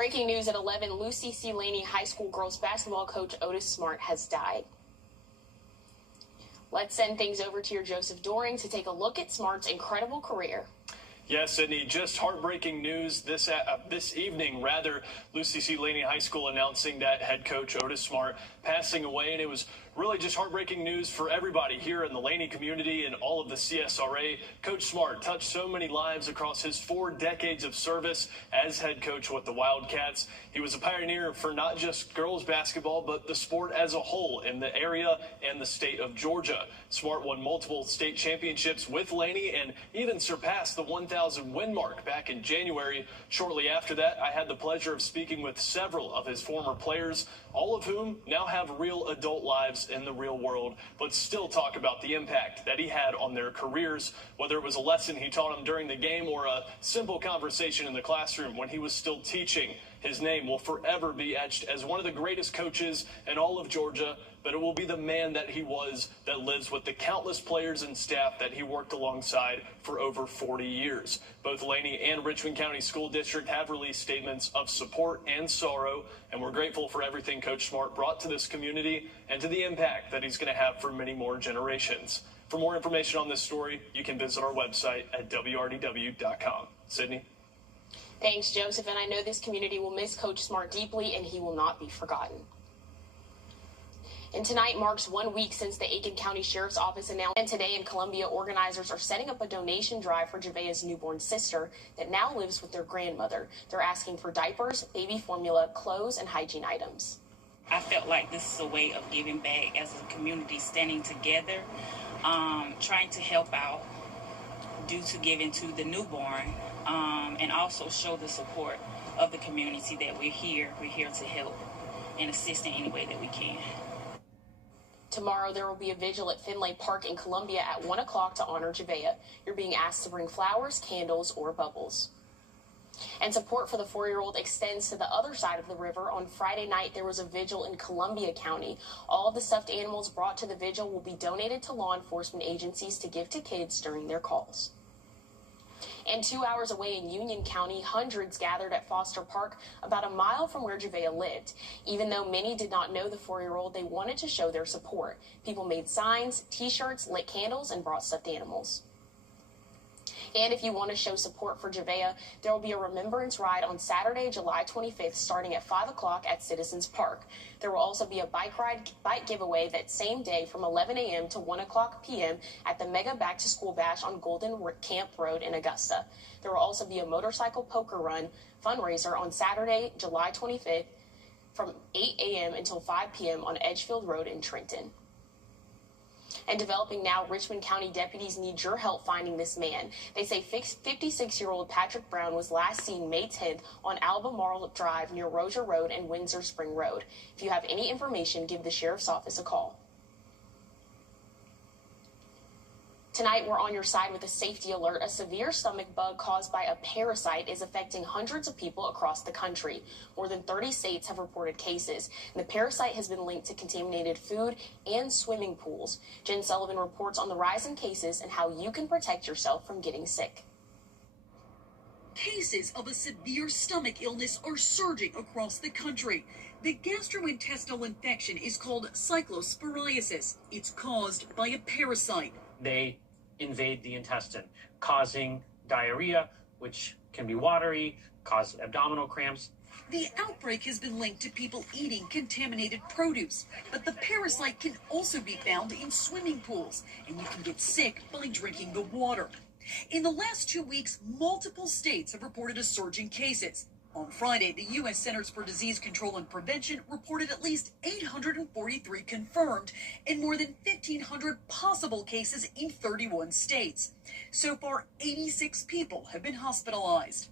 Breaking news at 11, Lucy C. Laney High School girls basketball coach Otis Smart has died. Let's send things over to your Joseph Doring to take a look at Smart's incredible career. Yes, Sydney, just heartbreaking news this evening, Lucy C. Laney High School announcing that head coach Otis Smart passing away, and it was really just heartbreaking news for everybody here in the Laney community and all of the CSRA. Coach Smart touched so many lives across his 4 decades of service as head coach with the Wildcats. He was a pioneer for not just girls basketball, but the sport as a whole in the area and the state of Georgia. Smart won multiple state championships with Laney and even surpassed the 1,000 win mark back in January. Shortly after that, I had the pleasure of speaking with several of his former players, all of whom now have real adult lives in the real world, but still talk about the impact that he had on their careers, whether it was a lesson he taught them during the game or a simple conversation in the classroom when he was still teaching. His name will forever be etched as one of the greatest coaches in all of Georgia, but it will be the man that he was that lives with the countless players and staff that he worked alongside for over 40 years. Both Laney and Richmond County School District have released statements of support and sorrow, and we're grateful for everything Coach Smart brought to this community and to the impact that he's going to have for many more generations. For more information on this story, you can visit our website at wrdw.com. Sydney? Thanks, Joseph, and I know this community will miss Coach Smart deeply, and he will not be forgotten. And tonight marks 1 week since the Aiken County Sheriff's Office announced, and today in Columbia, organizers are setting up a donation drive for Javea's newborn sister that now lives with their grandmother. They're asking for diapers, baby formula, clothes, and hygiene items. I felt like this is a way of giving back as a community, standing together, trying to help out due to giving to the newborn, and also show the support of the community that we're here to help and assist in any way that we can. Tomorrow, there will be a vigil at Finlay Park in Columbia at 1 o'clock to honor Javea. You're being asked to bring flowers, candles, or bubbles. And support for the 4-year-old extends to the other side of the river. On Friday night, there was a vigil in Columbia County. All of the stuffed animals brought to the vigil will be donated to law enforcement agencies to give to kids during their calls. And 2 hours away in Union County, hundreds gathered at Foster Park, about a mile from where Javea lived. Even though many did not know the 4-year-old, they wanted to show their support. People made signs, T-shirts, lit candles, and brought stuffed animals. And if you want to show support for Javea, there will be a remembrance ride on Saturday, July 25th, starting at 5 o'clock at Citizens Park. There will also be a bike giveaway that same day from 11 a.m. to 1 o'clock p.m. at the Mega Back to School Bash on Golden Camp Road in Augusta. There will also be a motorcycle poker run fundraiser on Saturday, July 25th from 8 a.m. until 5 p.m. on Edgefield Road in Trenton. And developing now, Richmond County deputies need your help finding this man. They say 56-year-old Patrick Brown was last seen May 10th on Albemarle Drive near Rozier Road and Windsor Spring Road. If you have any information, give the sheriff's office a call. Tonight, we're on your side with a safety alert. A severe stomach bug caused by a parasite is affecting hundreds of people across the country. More than 30 states have reported cases. And the parasite has been linked to contaminated food and swimming pools. Jen Sullivan reports on the rise in cases and how you can protect yourself from getting sick. Cases of a severe stomach illness are surging across the country. The gastrointestinal infection is called cyclosporiasis. It's caused by a parasite. They invade the intestine, causing diarrhea, which can be watery, cause abdominal cramps. The outbreak has been linked to people eating contaminated produce, but the parasite can also be found in swimming pools, and you can get sick by drinking the water. In the last 2 weeks, multiple states have reported a surge in cases. On Friday, the U.S. Centers for Disease Control and Prevention reported at least 843 confirmed and more than 1,500 possible cases in 31 states. So far, 86 people have been hospitalized.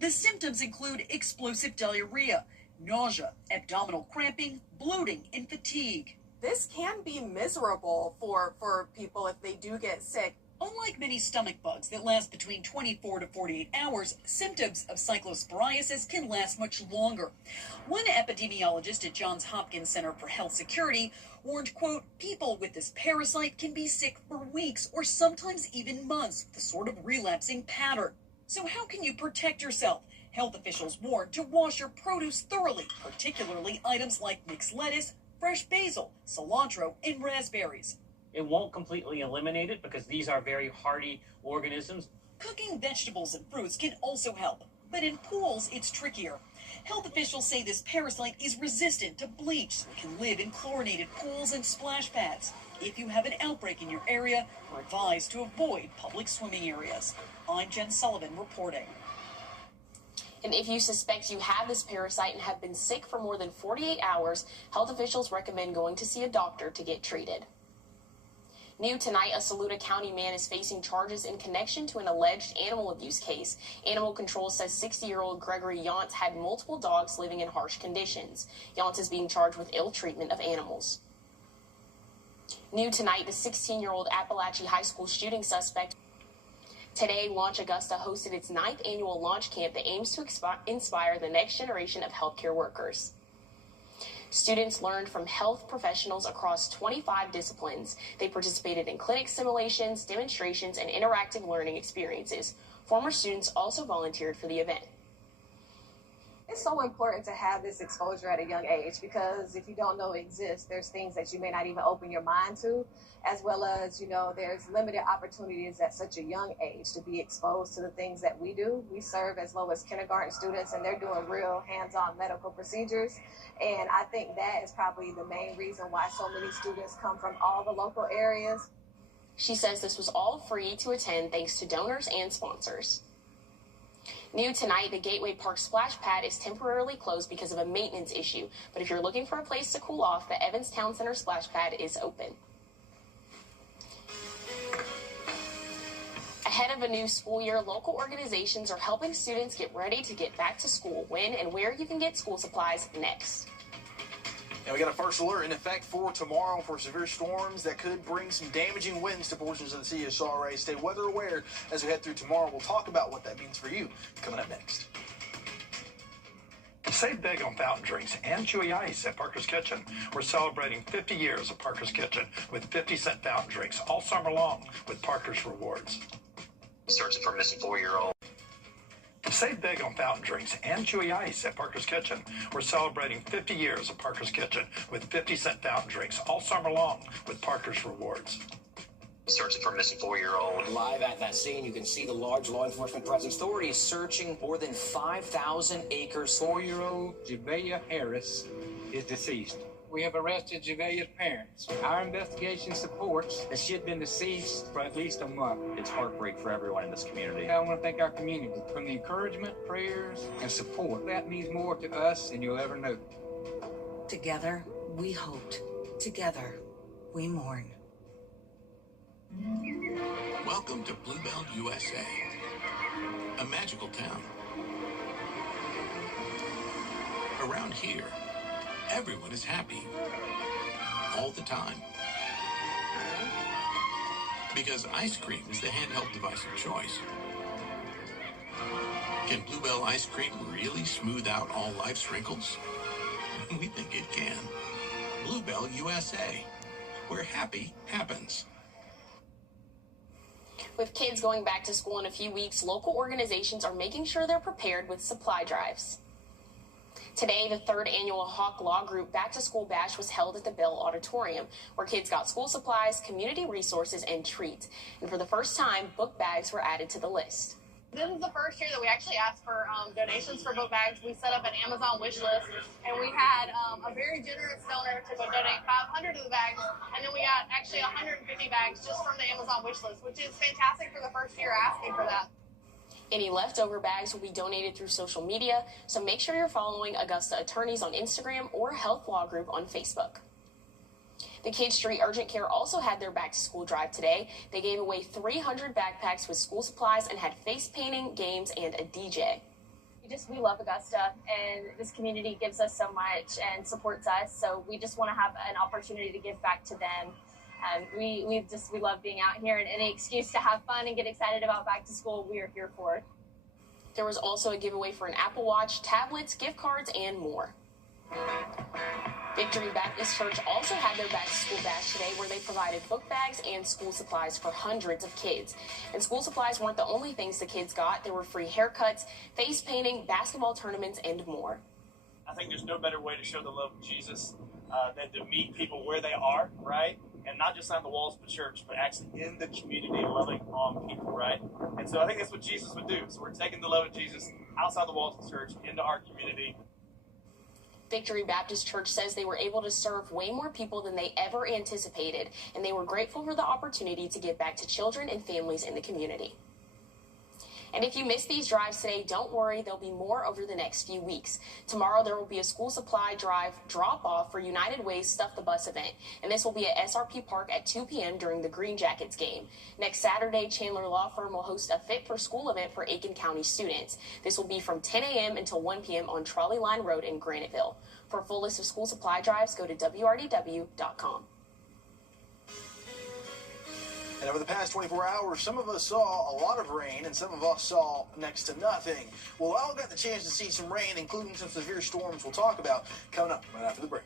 The symptoms include explosive diarrhea, nausea, abdominal cramping, bloating, and fatigue. This can be miserable for people if they do get sick. Unlike many stomach bugs that last between 24 to 48 hours, symptoms of cyclosporiasis can last much longer. One epidemiologist at Johns Hopkins Center for Health Security warned, quote, people with this parasite can be sick for weeks or sometimes even months with a sort of relapsing pattern. So how can you protect yourself? Health officials warn to wash your produce thoroughly, particularly items like mixed lettuce, fresh basil, cilantro, and raspberries. It won't completely eliminate it because these are very hardy organisms. Cooking vegetables and fruits can also help, but in pools it's trickier. Health officials say this parasite is resistant to bleach, so it can live in chlorinated pools and splash pads. If you have an outbreak in your area, you're advised to avoid public swimming areas. I'm Jen Sullivan reporting. And if you suspect you have this parasite and have been sick for more than 48 hours, health officials recommend going to see a doctor to get treated. New tonight, a Saluda County man is facing charges in connection to an alleged animal abuse case. Animal Control says 60-year-old Gregory Yance had multiple dogs living in harsh conditions. Yance is being charged with ill treatment of animals. New tonight, the 16-year-old Appalachia High School shooting suspect. Today, Launch Augusta hosted its 9th annual launch camp that aims to inspire the next generation of healthcare workers. Students learned from health professionals across 25 disciplines. They participated in clinic simulations, demonstrations, and interactive learning experiences. Former students also volunteered for the event. It's so important to have this exposure at a young age because if you don't know it exists, there's things that you may not even open your mind to, as well as, there's limited opportunities at such a young age to be exposed to the things that we do. We serve as low as kindergarten students, and they're doing real hands-on medical procedures. And I think that is probably the main reason why so many students come from all the local areas. She says this was all free to attend thanks to donors and sponsors. New tonight, the Gateway Park splash pad is temporarily closed because of a maintenance issue. But if you're looking for a place to cool off, the Evans Town Center splash pad is open. Ahead of a new school year, local organizations are helping students get ready to get back to school. When and where you can get school supplies next. And we got a first alert in effect for tomorrow for severe storms that could bring some damaging winds to portions of the CSRA. Stay weather aware as we head through tomorrow. We'll talk about what that means for you coming up next. Save big on fountain drinks and chewy ice at Parker's Kitchen. We're celebrating 50 years of Parker's Kitchen with 50-cent fountain drinks all summer long with Parker's Rewards. Searching for a missing 4-year-old. Save big on fountain drinks and chewy ice at Parker's Kitchen. We're celebrating 50 years of Parker's Kitchen with 50-cent fountain drinks all summer long with Parker's Rewards. Searching for a missing 4-year-old. Live at that scene, you can see the large law enforcement presence. Authorities searching more than 5,000 acres. 4-year-old Javelia Harris is deceased. We have arrested Javelia's parents. Our investigation supports that she had been deceased for at least a month. It's heartbreak for everyone in this community. I want to thank our community for the encouragement, prayers, and support. That means more to us than you'll ever know. Together, we hoped. Together, we mourn. Welcome to Bluebell, USA, a magical town. Around here, everyone is happy, all the time. Because ice cream is the handheld device of choice. Can Bluebell ice cream really smooth out all life's wrinkles? We think it can. Bluebell, USA, where happy happens. With kids going back to school in a few weeks, local organizations are making sure they're prepared with supply drives. Today, the 3rd annual Hawk Law Group Back to School Bash was held at the Bell Auditorium, where kids got school supplies, community resources, and treats. And for the first time, book bags were added to the list. This is the first year that we actually asked for donations for book bags. We set up an Amazon wish list, and we had a very generous donor to go donate 500 of the bags, and then we got actually 150 bags just from the Amazon wish list, which is fantastic for the first year asking for that. Any leftover bags will be donated through social media, so make sure you're following Augusta Attorneys on Instagram or Health Law Group on Facebook. The Cade Street Urgent Care also had their back-to-school drive today. They gave away 300 backpacks with school supplies and had face painting, games, and a DJ. We love Augusta, and this community gives us so much and supports us, so we just want to have an opportunity to give back to them. We love being out here, and any excuse to have fun and get excited about back to school, we are here for. There was also a giveaway for an Apple Watch, tablets, gift cards, and more. Victory Baptist Church also had their back-to-school bash today, where they provided book bags and school supplies for hundreds of kids. And school supplies weren't the only things the kids got. There were free haircuts, face painting, basketball tournaments, and more. I think there's no better way to show the love of Jesus than to meet people where they are, right? And not just on the walls of the church, but actually in the community, loving on people, right? And so I think that's what Jesus would do. So we're taking the love of Jesus outside the walls of the church into our community. Victory Baptist Church says they were able to serve way more people than they ever anticipated, and they were grateful for the opportunity to give back to children and families in the community. And if you missed these drives today, don't worry, there'll be more over the next few weeks. Tomorrow, there will be a school supply drive drop-off for United Way's Stuff the Bus event, and this will be at SRP Park at 2 p.m. during the Green Jackets game. Next Saturday, Chandler Law Firm will host a Fit for School event for Aiken County students. This will be from 10 a.m. until 1 p.m. on Trolley Line Road in Graniteville. For a full list of school supply drives, go to WRDW.com. And over the past 24 hours, some of us saw a lot of rain and some of us saw next to nothing. Well, I all got the chance to see some rain, including some severe storms we'll talk about coming up right after the break.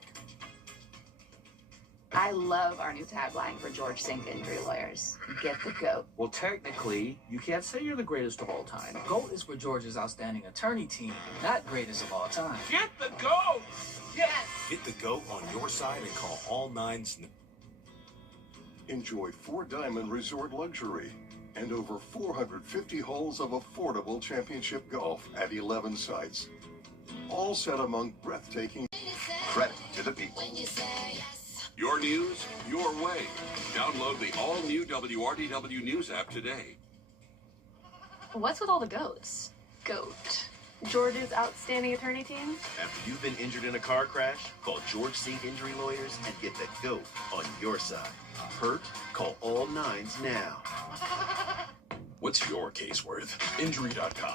I love our new tagline for George Sink Injury Lawyers. Get the GOAT. Well, technically, you can't say you're the greatest of all time. GOAT is for George's outstanding attorney team, not greatest of all time. Get the GOAT! Yes! Get the GOAT on your side and call all nines. Enjoy 4 Diamond Resort Luxury and over 450 holes of affordable championship golf at 11 sites. All set among breathtaking credit to the people. Your news, your way. Download the all-new WRDW News app today. What's with all the goats? GOAT. George's outstanding attorney team? After you've been injured in a car crash, call George Sink Injury Lawyers and get the GOAT on your side. Hurt? Call all nines now. What's your case worth? Injury.com.